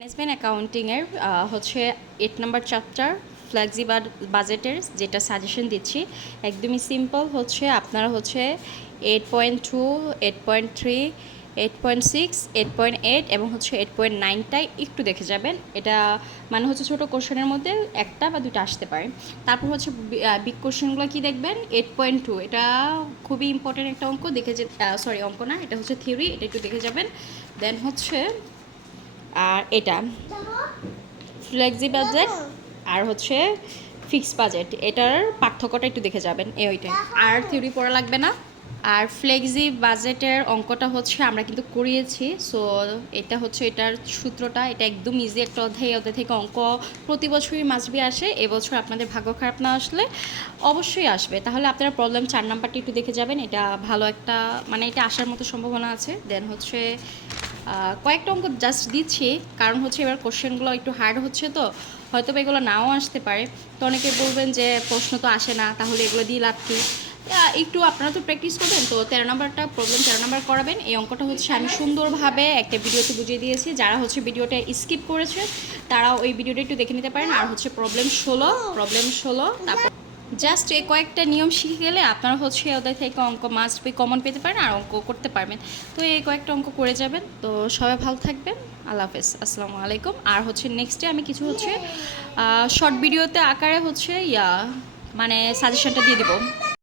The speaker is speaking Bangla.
ম্যানেজমেন্ট অ্যাকাউন্টিংয়ের হচ্ছে 8 নম্বর চ্যাপ্টার ফ্লেক্সি বাজেটের যেটা সাজেশন দিচ্ছি একদমই সিম্পল হচ্ছে আপনারা হচ্ছে 8.2 8.3 8.6 8.8 এবং হচ্ছে 8.9টাই একটু দেখে যাবেন। এটা মানে হচ্ছে ছোটো কোশ্চেনের মধ্যে একটা বা দুটো আসতে পারে। তারপর হচ্ছে বিগ কোশ্চেনগুলো কি দেখবেন 8.2 এটা খুবই ইম্পর্টেন্ট একটা অঙ্ক দেখে যে অঙ্ক না, এটা হচ্ছে থিওরি, এটা একটু দেখে যাবেন। দেন হচ্ছে আর এটা ফ্লেক্সি বাজেট আর হচ্ছে ফিক্সড বাজেট, এটার পার্থক্যটা একটু দেখে যাবেন ওইটাই। আর থিওরি পড়া লাগবে না। আর ফ্লেক্সি বাজেটের অঙ্কটা হচ্ছে আমরা কিন্তু করিয়েছি, সো এটা হচ্ছে এটার সূত্রটা, এটা একদম ইজি একটা অধ্যায়। অধ্যায় থেকে অঙ্ক প্রতি বছরই মাসবি আসে, এবছর আপনাদের ভাগ্য খারাপ না আসলে অবশ্যই আসবে। তাহলে আপনারা প্রবলেম 4 নাম্বারটি একটু দেখে যাবেন, এটা ভালো একটা মানে এটা আসার মতো সম্ভাবনা আছে। দেন হচ্ছে কয়েকটা অঙ্ক জাস্ট দিচ্ছি কারণ হচ্ছে এবার কোশ্চেনগুলো একটু হার্ড হচ্ছে, তো হয়তো বা এগুলো নাও আসতে পারে। তো অনেকে বলবেন যে প্রশ্ন তো আসে না, তাহলে এগুলো দিয়ে লাভ কী। একটু আপনারা তো প্র্যাকটিস করবেন, তো 13 নম্বরটা প্রবলেম 13 নম্বর করাবেন। এই অঙ্কটা হচ্ছে আমি সুন্দরভাবে একটা ভিডিওতে বুঝিয়ে দিয়েছি, যারা হচ্ছে ভিডিওটা স্কিপ করেছে তারা ওই ভিডিওটা একটু দেখে নিতে পারেন। আর হচ্ছে প্রবলেম 16 তারপর জাস্ট এই কয়েকটা নিয়ম শিখে গেলে আপনারা হচ্ছে ওদের থেকে অঙ্ক মাস্ট বি কমন পেতে পারেন আর অঙ্ক করতে পারবেন। তো এই কয়েকটা অঙ্ক করে যাবেন। তো সবাই ভালো থাকবেন, আল্লাহ হাফেজ, আসসালামু আলাইকুম। আর হচ্ছে নেক্সটে আমি কিছু হচ্ছে শর্ট ভিডিওতে আকারে হচ্ছে মানে সাজেশনটা দিয়ে দিব।